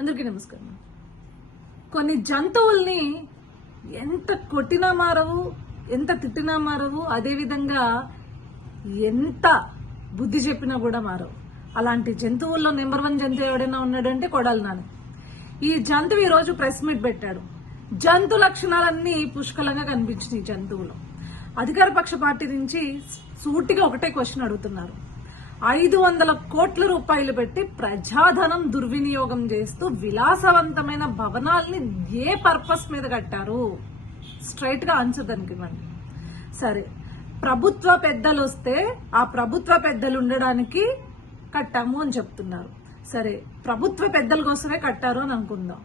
అందరికీ నమస్కారం. కొన్ని జంతువుల్ని ఎంత కొట్టినా మారవు, ఎంత తిట్టినా మారవు, అదేవిధంగా ఎంత బుద్ధి చెప్పినా కూడా మారవు. అలాంటి జంతువుల్లో నెంబర్ 1 జంతువు ఎవడైనా ఉన్నాడంటే కొడాలి నాని. ఈ జంతువు ఈ రోజు ప్రెస్ మీట్ పెట్టాడు. జంతు లక్షణాలన్నీ పుష్కలంగా కనిపించినాయి జంతువులు. అధికార పక్ష పార్టీ నుంచి సూటిగా ఒకటే క్వశ్చన్ అడుగుతున్నారు. 500 కోట్ల రూపాయలు పెట్టి ప్రజాధనం దుర్వినియోగం చేస్తూ విలాసవంతమైన భవనాల్ని ఏ పర్పస్ మీద కట్టారు? స్ట్రైట్ గా ఆన్సర్ దానికి ఇవ్వండి. సరే, ప్రభుత్వ పెద్దలు వస్తే ఆ ప్రభుత్వ పెద్దలు ఉండడానికి కట్టాము అని చెప్తున్నారు. సరే, ప్రభుత్వ పెద్దల కోసమే కట్టారు అని అనుకుందాం.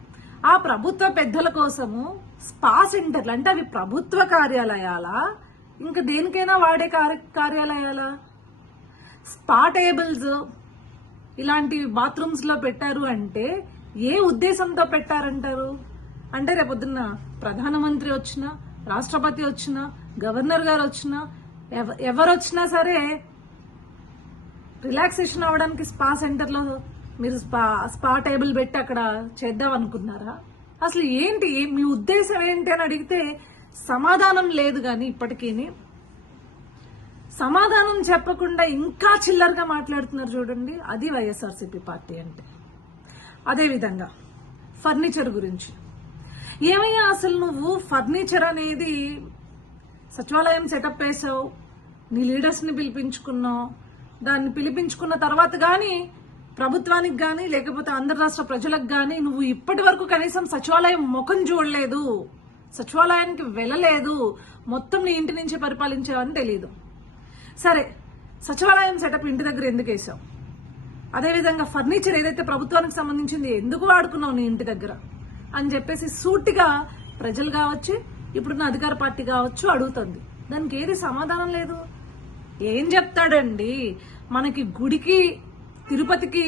ఆ ప్రభుత్వ పెద్దల కోసము స్పా సెంటర్లు అంటే అవి ప్రభుత్వ కార్యాలయాలా, ఇంకా దేనికైనా వాడే కార్యాలయాలా? స్పా టేబుల్స్ ఇలాంటి బాత్రూమ్స్ లో పెట్టారు అంటే ఏ ఉద్దేశంతో పెట్టారంటారు? అంటే రేపొద్దున్న ప్రధానమంత్రి వచ్చినా, రాష్ట్రపతి వచ్చినా, గవర్నర్ గారు వచ్చినా, ఎవరు వచ్చినా సరే రిలాక్సేషన్ అవ్వడానికి స్పా సెంటర్ లో మీరు స్పా టేబుల్ పెట్టి అక్కడ చేద్దాం అనుకున్నారా? అసలు ఏంటి మీ ఉద్దేశం ఏంటి అని అడిగితే సమాధానం లేదు. కానీ ఇప్పటికీ సమాధానం చెప్పకుండా ఇంకా చిల్లరగా మాట్లాడుతున్నారు చూడండి. అది వైఎస్ఆర్సీపీ పార్టీ అంటే. అదేవిధంగా ఫర్నిచర్ గురించి ఏమయ్యా, అసలు నువ్వు ఫర్నిచర్ అనేది సచివాలయం సెటప్ వేసావు, నీ లీడర్స్ ని పిలిపించుకున్నావు. దాన్ని పిలిపించుకున్న తర్వాత గానీ ప్రభుత్వానికి గానీ లేకపోతే ఆంధ్ర రాష్ట్ర ప్రజలకు గానీ నువ్వు ఇప్పటి వరకు కనీసం సచివాలయం ముఖం చూడలేదు, సచివాలయానికి వెళ్ళలేదు, మొత్తం నీ ఇంటి నుంచి పరిపాలించావని తెలియదు. సరే, సచివాలయం సెటప్ ఇంటి దగ్గర ఎందుకు వేసావు? అదేవిధంగా ఫర్నిచర్ ఏదైతే ప్రభుత్వానికి సంబంధించింది ఎందుకు వాడుకున్నావు నీ ఇంటి దగ్గర అని చెప్పేసి సూటిగా ప్రజలు కావచ్చు, ఇప్పుడున్న అధికార పార్టీ కావచ్చు అడుగుతుంది. దానికి ఏది సమాధానం లేదు. ఏం చెప్తాడండి? మనకి గుడికి, తిరుపతికి,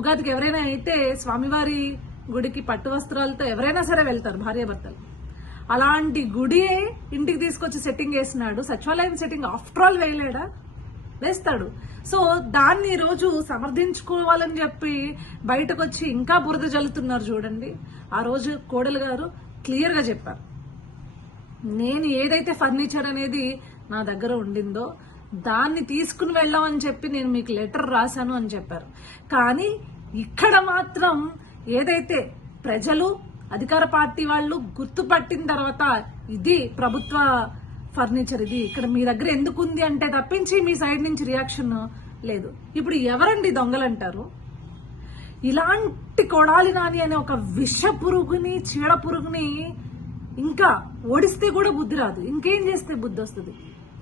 ఉగాదికి ఎవరైనా అయితే స్వామివారి గుడికి పట్టు వస్త్రాలతో ఎవరైనా సరే వెళ్తారు భార్యాభర్తలు. అలాంటి గుడి ఇంటికి తీసుకొచ్చి సెట్టింగ్ వేసినాడు. సచివాలయం సెట్టింగ్ ఆఫ్టర్ ఆల్ వేయలేడా? వేస్తాడు. సో దాన్ని ఈ రోజు సమర్థించుకోవాలని చెప్పి బయటకు వచ్చి ఇంకా బురద జల్లుతున్నారు చూడండి. ఆ రోజు కోడలు గారు క్లియర్ గా చెప్పారు, నేను ఏదైతే ఫర్నిచర్ అనేది నా దగ్గర ఉండిందో దాన్ని తీసుకుని వెళ్ళామని చెప్పి నేను మీకు లెటర్ రాశాను అని చెప్పారు. కానీ ఇక్కడ మాత్రం ఏదైతే ప్రజలు, అధికార పార్టీ వాళ్ళు గుర్తుపట్టిన తర్వాత ఇది ప్రభుత్వ ఫర్నిచర్, ఇది ఇక్కడ మీ దగ్గర ఎందుకు ఉంది అంటే తప్పించి మీ సైడ్ నుంచి రియాక్షన్ లేదు. ఇప్పుడు ఎవరండి దొంగలంటారు? ఇలాంటి కొడాలి నాని అనే ఒక విష పురుగుని, చీడ పురుగుని ఇంకా ఓడిస్తే కూడా బుద్ధి రాదు, ఇంకేం చేస్తే బుద్ధి వస్తుంది?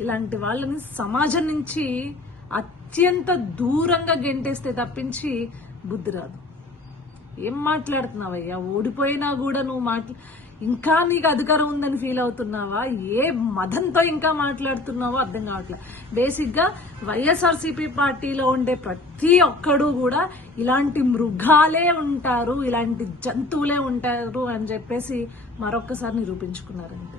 ఇలాంటి వాళ్ళని సమాజం నుంచి అత్యంత దూరంగా గెంటేస్తే తప్పించి బుద్ధి రాదు. ఏం మాట్లాడుతున్నావయ్యా? ఓడిపోయినా కూడా నువ్వు ఇంకా నీకు అధికారం ఉందని ఫీల్ అవుతున్నావా? ఏ మదంతో ఇంకా మాట్లాడుతున్నావో అర్థం కావట్లేదు. బేసిక్ గా వైఎస్ఆర్సీపీ పార్టీలో ఉండే ప్రతి ఒక్కడు కూడా ఇలాంటి మృగాలే ఉంటారు, ఇలాంటి జంతువులే ఉంటారు అని చెప్పేసి మరొక్కసారి నిరూపించుకున్నారంటే